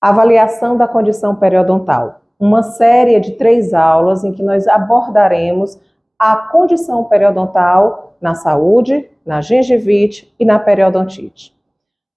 Avaliação da condição periodontal. Uma série de 3 aulas em que nós abordaremos a condição periodontal na saúde, na gengivite e na periodontite.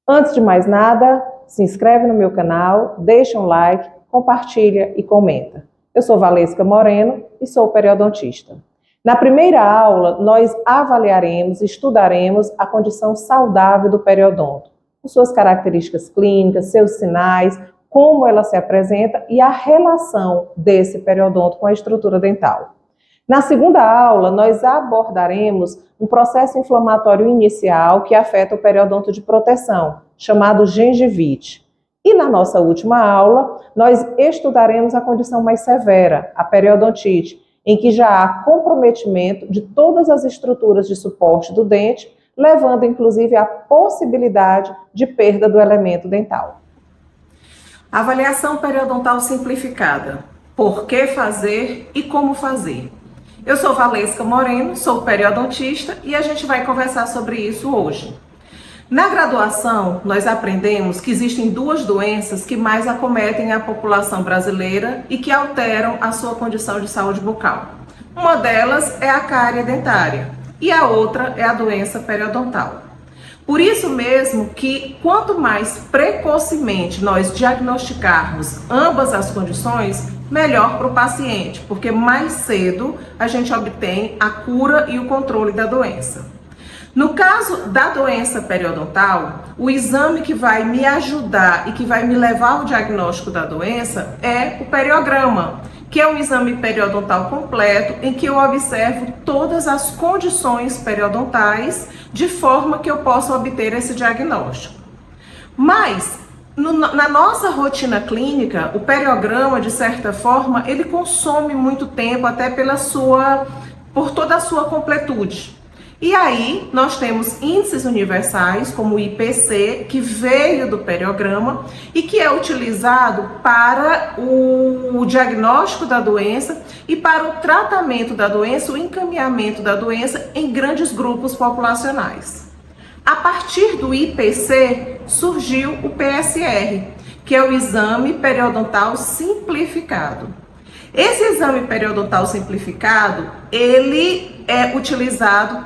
Antes de mais nada, se inscreve no meu canal, deixa um like, compartilha e comenta. Eu sou Valesca Moreno e sou periodontista. Na primeira aula, nós avaliaremos, estudaremos a condição saudável do periodonto, com suas características clínicas, seus sinais, como ela se apresenta e a relação desse periodonto com a estrutura dental. Na segunda aula, nós abordaremos um processo inflamatório inicial que afeta o periodonto de proteção, chamado gengivite. E na nossa última aula, nós estudaremos a condição mais severa, a periodontite, em que já há comprometimento de todas as estruturas de suporte do dente, levando inclusive à possibilidade de perda do elemento dental. Avaliação periodontal simplificada. Por que fazer e como fazer? Eu sou Valesca Moreno, sou periodontista e a gente vai conversar sobre isso hoje. Na graduação, nós aprendemos que existem 2 doenças que mais acometem a população brasileira e que alteram a sua condição de saúde bucal. Uma delas é a cárie dentária e a outra é a doença periodontal. Por isso mesmo que quanto mais precocemente nós diagnosticarmos ambas as condições, melhor para o paciente, porque mais cedo a gente obtém a cura e o controle da doença. No caso da doença periodontal, o exame que vai me ajudar e que vai me levar ao diagnóstico da doença é o periograma, que é um exame periodontal completo em que eu observo todas as condições periodontais de forma que eu possa obter esse diagnóstico. Mas, na nossa rotina clínica, o periograma, de certa forma, ele consome muito tempo, até por toda a sua completude. E aí, nós temos índices universais, como o IPC, que veio do periograma e que é utilizado para o diagnóstico da doença e para o tratamento da doença, o encaminhamento da doença em grandes grupos populacionais. A partir do IPC, surgiu o PSR, que é o Exame Periodontal Simplificado. Esse exame periodontal simplificado, ele é utilizado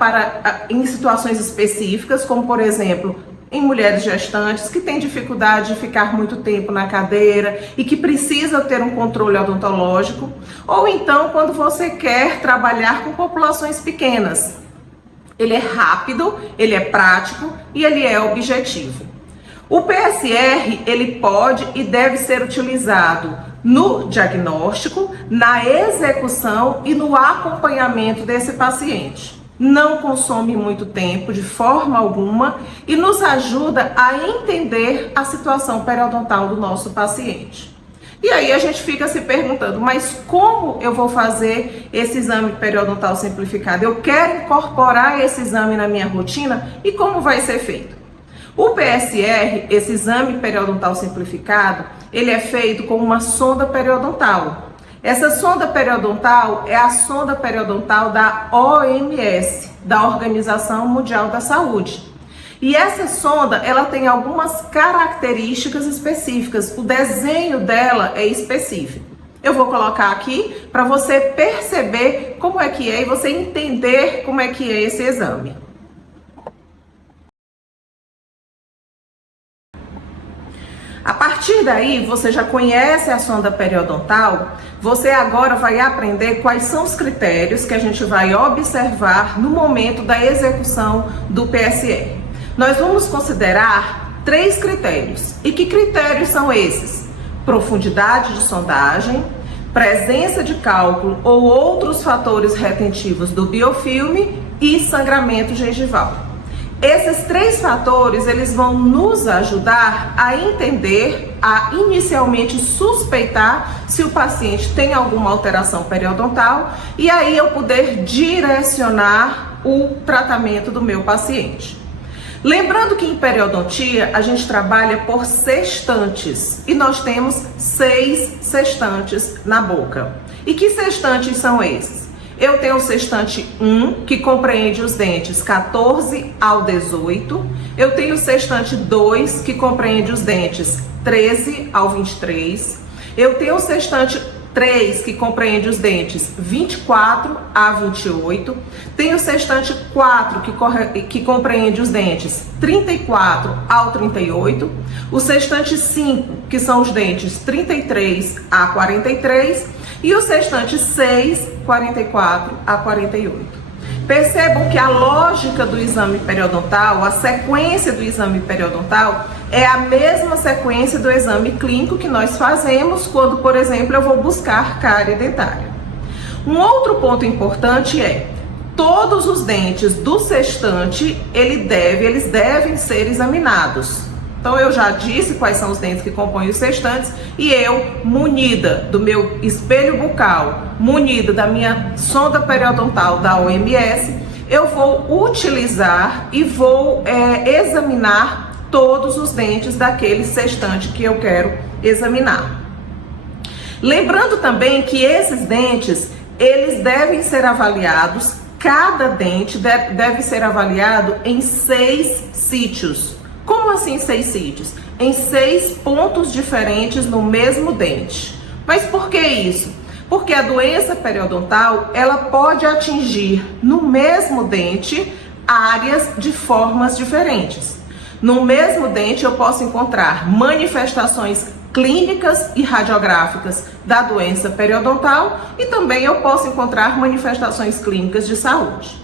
em situações específicas, como por exemplo, em mulheres gestantes que têm dificuldade de ficar muito tempo na cadeira e que precisa ter um controle odontológico, ou então quando você quer trabalhar com populações pequenas. Ele é rápido, ele é prático e ele é objetivo. O PSR, ele pode e deve ser utilizado no diagnóstico, na execução e no acompanhamento desse paciente. Não consome muito tempo de forma alguma e nos ajuda a entender a situação periodontal do nosso paciente. E aí a gente fica se perguntando, mas como eu vou fazer esse exame periodontal simplificado? Eu quero incorporar esse exame na minha rotina e como vai ser feito? O PSR, esse exame periodontal simplificado, ele é feito com uma sonda periodontal. Essa sonda periodontal é a sonda periodontal da OMS, da Organização Mundial da Saúde. E essa sonda, ela tem algumas características específicas. O desenho dela é específico. Eu vou colocar aqui para você perceber como é que é e você entender como é que é esse exame. A partir daí, você já conhece a sonda periodontal, você agora vai aprender quais são os critérios que a gente vai observar no momento da execução do PSR. Nós vamos considerar 3 critérios. E que critérios são esses? Profundidade de sondagem, presença de cálculo ou outros fatores retentivos do biofilme e sangramento gengival. Esses 3 fatores, eles vão nos ajudar a entender, a inicialmente suspeitar se o paciente tem alguma alteração periodontal e aí eu poder direcionar o tratamento do meu paciente. Lembrando que em periodontia a gente trabalha por sextantes e nós temos 6 sextantes na boca. E que sextantes são esses? Eu tenho o sextante 1, que compreende os dentes 14 ao 18. Eu tenho o sextante 2, que compreende os dentes 13 ao 23. Eu tenho o sextante 3, que compreende os dentes 24 a 28. Tem o sextante 4, que compreende os dentes 34 ao 38. O sextante 5, que são os dentes 33 a 43. E o sextante 6, 44 a 48. Percebam que a lógica do exame periodontal, a sequência do exame periodontal, é a mesma sequência do exame clínico que nós fazemos quando, por exemplo, eu vou buscar cárie dentária. Um outro ponto importante é, todos os dentes do sextante, eles devem ser examinados. Então eu já disse quais são os dentes que compõem os sextantes e eu, munida do meu espelho bucal, munida da minha sonda periodontal da OMS, eu vou utilizar e vou examinar todos os dentes daquele sextante que eu quero examinar. Lembrando também que esses dentes, eles devem ser avaliados, cada dente deve ser avaliado em 6 sítios. Como assim 6 sítios? Em 6 pontos diferentes no mesmo dente. Mas por que isso? Porque a doença periodontal, ela pode atingir no mesmo dente áreas de formas diferentes. No mesmo dente eu posso encontrar manifestações clínicas e radiográficas da doença periodontal e também eu posso encontrar manifestações clínicas de saúde.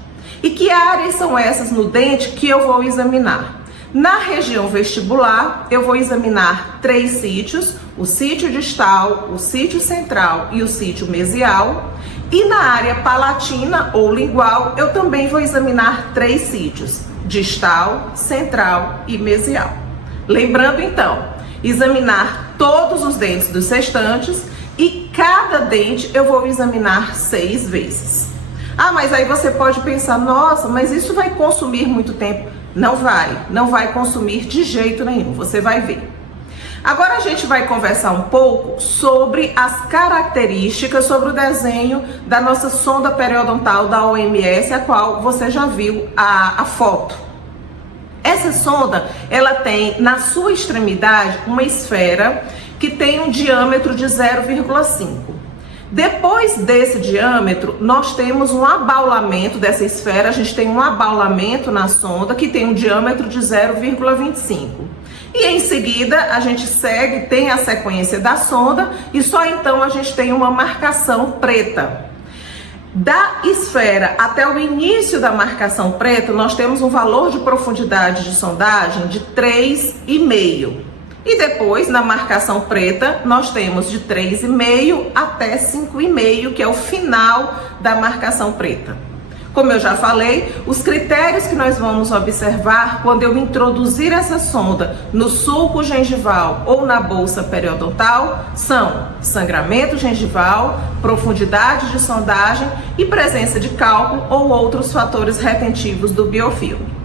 E que áreas são essas no dente que eu vou examinar? Na região vestibular, eu vou examinar 3 sítios, o sítio distal, o sítio central e o sítio mesial. E na área palatina ou lingual, eu também vou examinar 3 sítios, distal, central e mesial. Lembrando então, examinar todos os dentes dos sextantes e cada dente eu vou examinar 6 vezes. Ah, mas aí você pode pensar, nossa, mas isso vai consumir muito tempo. Não vai consumir de jeito nenhum, você vai ver. Agora a gente vai conversar um pouco sobre as características, sobre o desenho da nossa sonda periodontal da OMS, a qual você já viu a foto. Essa sonda, ela tem na sua extremidade uma esfera que tem um diâmetro de 0,5. Depois desse diâmetro, nós temos um abaulamento dessa esfera, a gente tem um abaulamento na sonda que tem um diâmetro de 0,25. E em seguida, a gente segue, tem a sequência da sonda e só então a gente tem uma marcação preta. Da esfera até o início da marcação preta, nós temos um valor de profundidade de sondagem de 3,5. E depois, na marcação preta, nós temos de 3,5 até 5,5, que é o final da marcação preta. Como eu já falei, os critérios que nós vamos observar quando eu introduzir essa sonda no sulco gengival ou na bolsa periodontal são sangramento gengival, profundidade de sondagem e presença de cálculo ou outros fatores retentivos do biofilme.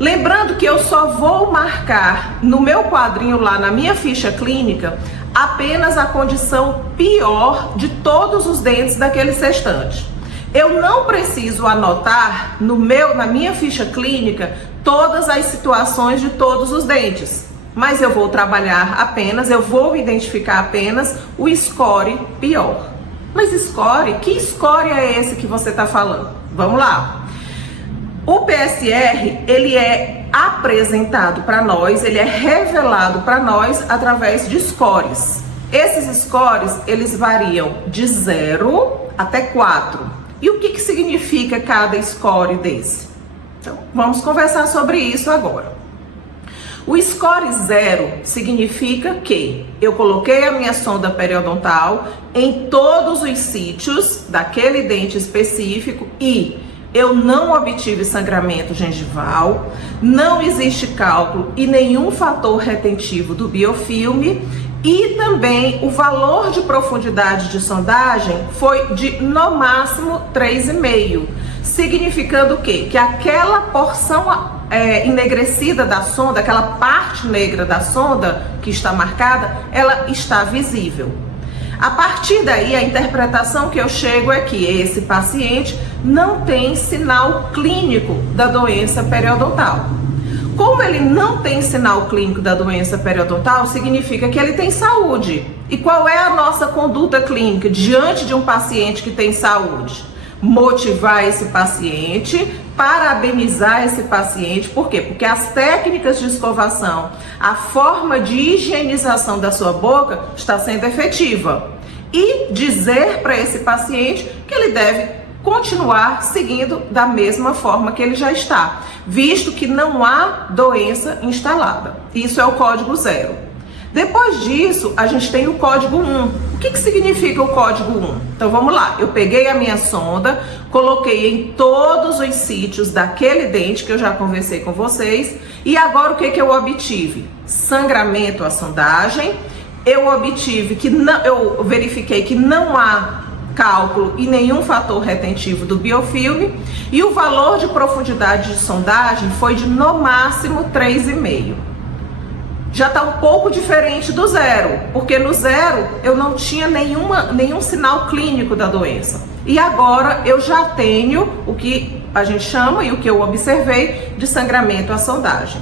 Lembrando que eu só vou marcar no meu quadrinho lá na minha ficha clínica apenas a condição pior de todos os dentes daquele sextante. Eu não preciso anotar na minha ficha clínica todas as situações de todos os dentes, mas eu vou trabalhar apenas, eu vou identificar apenas o score pior. Mas score? Que score é esse que você está falando? Vamos lá. O PSR, ele é apresentado para nós, ele é revelado para nós através de scores. Esses scores, eles variam de 0 até 4. E o que significa cada score desse? Então, vamos conversar sobre isso agora. O score 0 significa que eu coloquei a minha sonda periodontal em todos os sítios daquele dente específico e eu não obtive sangramento gengival, não existe cálculo e nenhum fator retentivo do biofilme e também o valor de profundidade de sondagem foi de no máximo 3,5, significando o quê? Que aquela porção enegrecida da sonda, aquela parte negra da sonda que está marcada, ela está visível. A partir daí, a interpretação que eu chego é que esse paciente não tem sinal clínico da doença periodontal. Como ele não tem sinal clínico da doença periodontal, significa que ele tem saúde. E qual é a nossa conduta clínica diante de um paciente que tem saúde? Motivar esse paciente, parabenizar esse paciente. Por quê? Porque as técnicas de escovação, a forma de higienização da sua boca está sendo efetiva. E dizer para esse paciente que ele deve continuar seguindo da mesma forma que ele já está, visto que não há doença instalada. Isso é o código 0. Depois disso, a gente tem o código 1. O que significa o código 1? Então vamos lá, eu peguei a minha sonda, coloquei em todos os sítios daquele dente que eu já conversei com vocês, e agora o que eu obtive? Sangramento à sondagem, eu verifiquei que não há cálculo e nenhum fator retentivo do biofilme, e o valor de profundidade de sondagem foi de no máximo 3,5. Já está um pouco diferente do 0, porque no 0 eu não tinha nenhum sinal clínico da doença. E agora eu já tenho o que a gente chama e o que eu observei de sangramento à sondagem.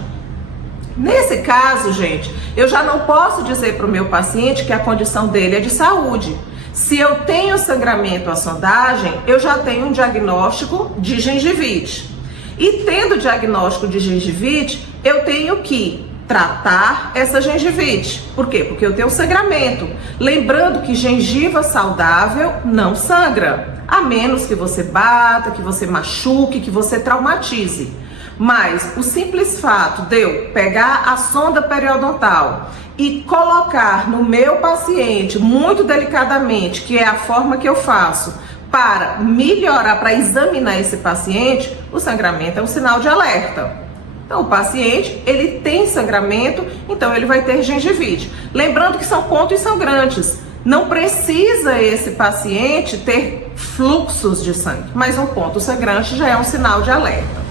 Nesse caso, gente, eu já não posso dizer para o meu paciente que a condição dele é de saúde. Se eu tenho sangramento à sondagem, eu já tenho um diagnóstico de gengivite. E tendo diagnóstico de gengivite, eu tenho que tratar essa gengivite. Por quê? Porque eu tenho sangramento. Lembrando que gengiva saudável não sangra, a menos que você bata, que você machuque, que você traumatize. Mas o simples fato de eu pegar a sonda periodontal e colocar no meu paciente muito delicadamente, que é a forma que eu faço para melhorar, para examinar esse paciente, o sangramento é um sinal de alerta. Então, o paciente, ele tem sangramento, então ele vai ter gengivite. Lembrando que são pontos sangrantes. Não precisa esse paciente ter fluxos de sangue, mas um ponto sangrante já é um sinal de alerta.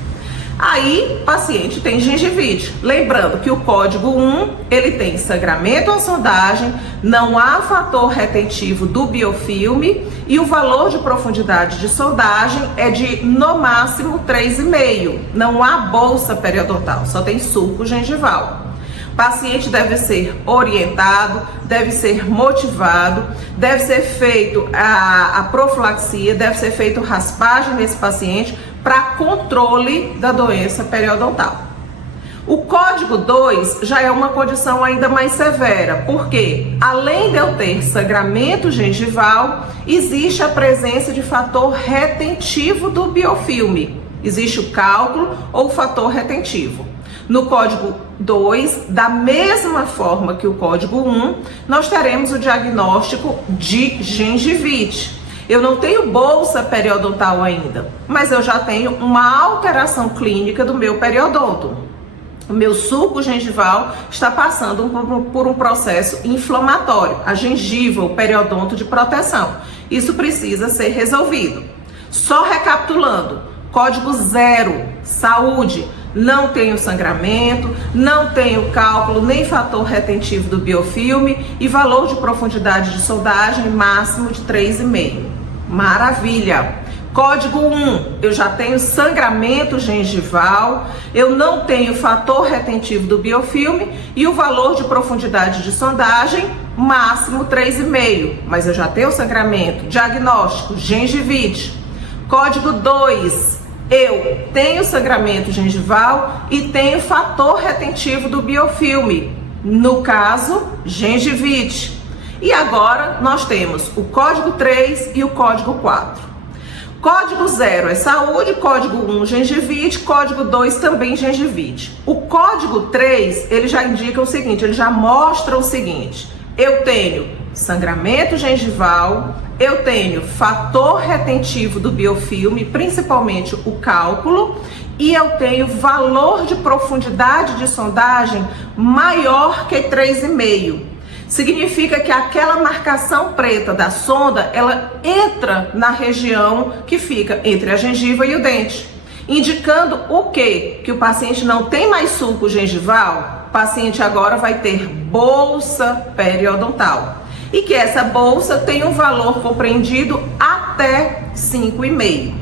Aí, o paciente tem gengivite. Lembrando que o código 1, ele tem sangramento à sondagem, não há fator retentivo do biofilme e o valor de profundidade de sondagem é de, no máximo, 3,5. Não há bolsa periodontal, só tem sulco gengival. O paciente deve ser orientado, deve ser motivado, deve ser feito a profilaxia, deve ser feito raspagem nesse paciente para controle da doença periodontal. O código 2 já é uma condição ainda mais severa, porque além de eu ter sangramento gengival, existe a presença de fator retentivo do biofilme. Existe o cálculo ou fator retentivo. No código 2, da mesma forma que o código 1, nós teremos o diagnóstico de gengivite. Eu não tenho bolsa periodontal ainda, mas eu já tenho uma alteração clínica do meu periodonto. O meu sulco gengival está passando por um processo inflamatório, a gengiva, o periodonto de proteção. Isso precisa ser resolvido. Só recapitulando, código 0, saúde. Não tenho sangramento, não tenho cálculo nem fator retentivo do biofilme e valor de profundidade de sondagem máximo de 3,5. Maravilha! Código 1, eu já tenho sangramento gengival, eu não tenho fator retentivo do biofilme e o valor de profundidade de sondagem máximo 3,5, mas eu já tenho sangramento, diagnóstico, gengivite. Código 2, eu tenho sangramento gengival e tenho fator retentivo do biofilme, no caso, gengivite. E agora nós temos o código 3 e o código 4. Código 0 é saúde, código 1 gengivite, código 2 também gengivite. O código 3, ele já indica o seguinte, ele já mostra o seguinte: eu tenho sangramento gengival, eu tenho fator retentivo do biofilme, principalmente o cálculo, e eu tenho valor de profundidade de sondagem maior que 3,5. Significa que aquela marcação preta da sonda, ela entra na região que fica entre a gengiva e o dente, indicando o quê? Que o paciente não tem mais sulco gengival, o paciente agora vai ter bolsa periodontal. E que essa bolsa tem um valor compreendido até 5,5.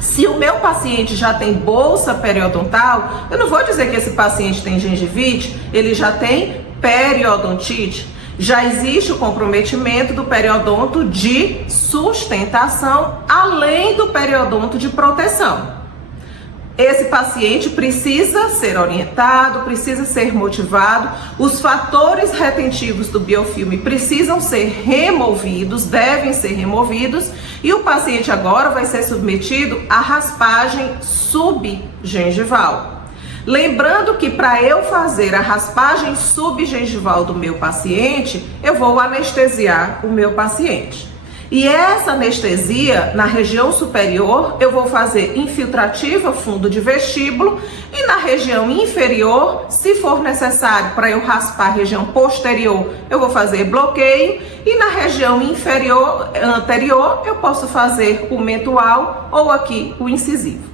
Se o meu paciente já tem bolsa periodontal, eu não vou dizer que esse paciente tem gengivite, ele já tem periodontite. Já existe o comprometimento do periodonto de sustentação, além do periodonto de proteção. Esse paciente precisa ser orientado, precisa ser motivado, os fatores retentivos do biofilme precisam ser removidos, devem ser removidos, e o paciente agora vai ser submetido à raspagem subgengival. Lembrando que para eu fazer a raspagem subgengival do meu paciente, eu vou anestesiar o meu paciente. E essa anestesia, na região superior, eu vou fazer infiltrativa, fundo de vestíbulo, e na região inferior, se for necessário para eu raspar a região posterior, eu vou fazer bloqueio, e na região anterior, eu posso fazer o mentual ou aqui o incisivo.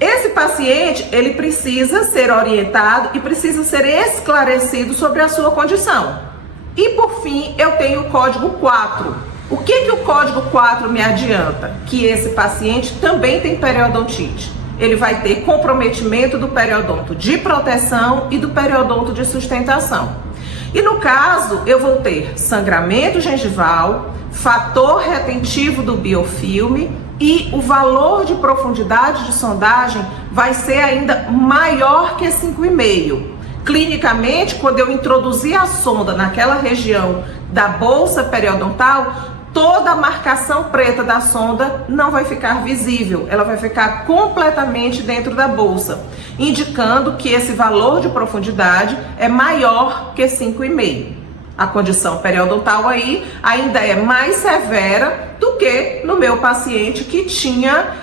Esse paciente, ele precisa ser orientado e precisa ser esclarecido sobre a sua condição. E por fim, eu tenho o código 4. O que o código 4 me adianta? Que esse paciente também tem periodontite. Ele vai ter comprometimento do periodonto de proteção e do periodonto de sustentação. E no caso, eu vou ter sangramento gengival, fator retentivo do biofilme e o valor de profundidade de sondagem vai ser ainda maior que 5,5. Clinicamente, quando eu introduzir a sonda naquela região da bolsa periodontal, toda a marcação preta da sonda não vai ficar visível, ela vai ficar completamente dentro da bolsa, indicando que esse valor de profundidade é maior que 5,5. A condição periodontal aí ainda é mais severa do que no meu paciente que tinha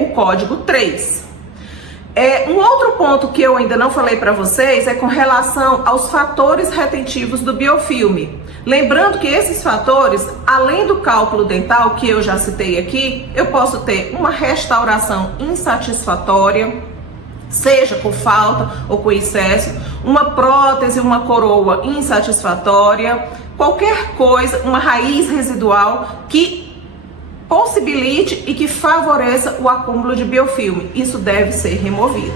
o código 3. Um outro ponto que eu ainda não falei para vocês é com relação aos fatores retentivos do biofilme. Lembrando que esses fatores, além do cálculo dental que eu já citei aqui, eu posso ter uma restauração insatisfatória, seja com falta ou com excesso, uma prótese, uma coroa insatisfatória, qualquer coisa, uma raiz residual que possibilite e que favoreça o acúmulo de biofilme. Isso deve ser removido.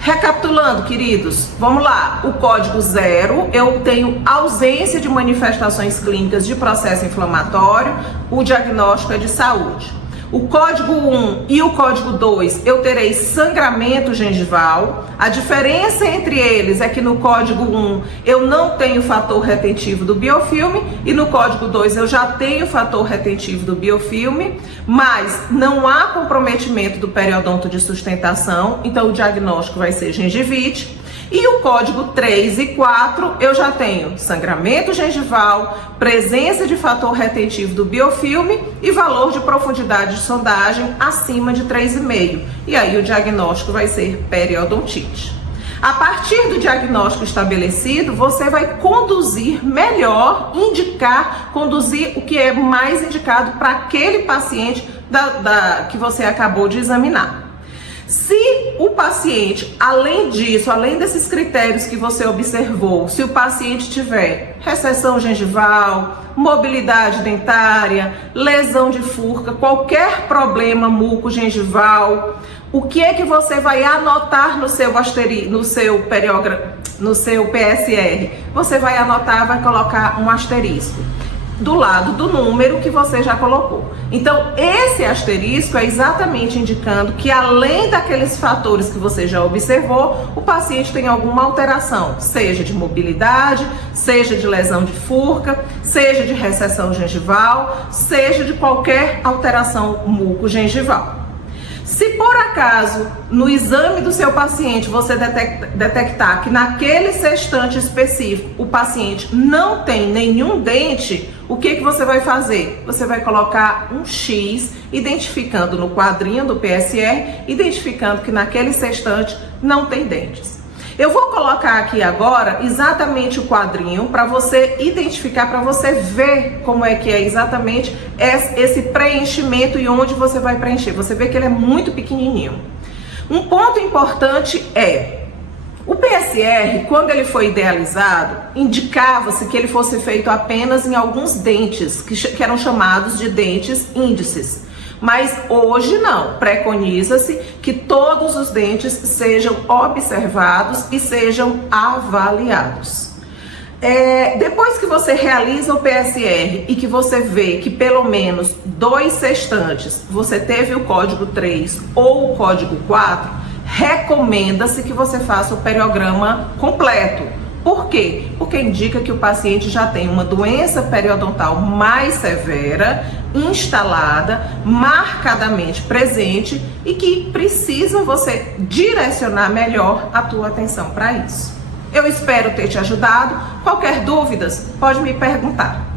Recapitulando, queridos, vamos lá. O código 0, eu tenho ausência de manifestações clínicas de processo inflamatório, o diagnóstico é de saúde. O código 1 e o código 2, eu terei sangramento gengival. A diferença entre eles é que no código 1 eu não tenho fator retentivo do biofilme e no código 2 eu já tenho fator retentivo do biofilme, mas não há comprometimento do periodonto de sustentação, então o diagnóstico vai ser gengivite. E o código 3 e 4, eu já tenho sangramento gengival, presença de fator retentivo do biofilme e valor de profundidade de sondagem acima de 3,5. E aí o diagnóstico vai ser periodontite. A partir do diagnóstico estabelecido, você vai conduzir melhor, conduzir o que é mais indicado para aquele paciente que você acabou de examinar. Se o paciente, além disso, além desses critérios que você observou, se o paciente tiver recessão gengival, mobilidade dentária, lesão de furca, qualquer problema mucogengival, o que é que você vai anotar no seu PSR? Você vai anotar, vai colocar um asterisco do lado do número que você já colocou. Então, esse asterisco é exatamente indicando que além daqueles fatores que você já observou, o paciente tem alguma alteração, seja de mobilidade, seja de lesão de furca, seja de recessão gengival, seja de qualquer alteração mucogengival. Se por acaso, no exame do seu paciente, você detectar que naquele sextante específico o paciente não tem nenhum dente, o que você vai fazer? Você vai colocar um X, identificando no quadrinho do PSR, identificando que naquele sextante não tem dentes. Eu vou colocar aqui agora exatamente o quadrinho para você identificar, para você ver como é que é exatamente esse preenchimento e onde você vai preencher. Você vê que ele é muito pequenininho. Um ponto importante é, o PSR, quando ele foi idealizado, indicava-se que ele fosse feito apenas em alguns dentes, que eram chamados de dentes índices. Mas hoje não, preconiza-se que todos os dentes sejam observados e sejam avaliados. Depois que você realiza o PSR e que você vê que pelo menos 2 sextantes você teve o código 3 ou o código 4, recomenda-se que você faça o periograma completo. Por quê? Porque indica que o paciente já tem uma doença periodontal mais severa, instalada, marcadamente presente e que precisa você direcionar melhor a tua atenção para isso. Eu espero ter te ajudado. Qualquer dúvidas, pode me perguntar.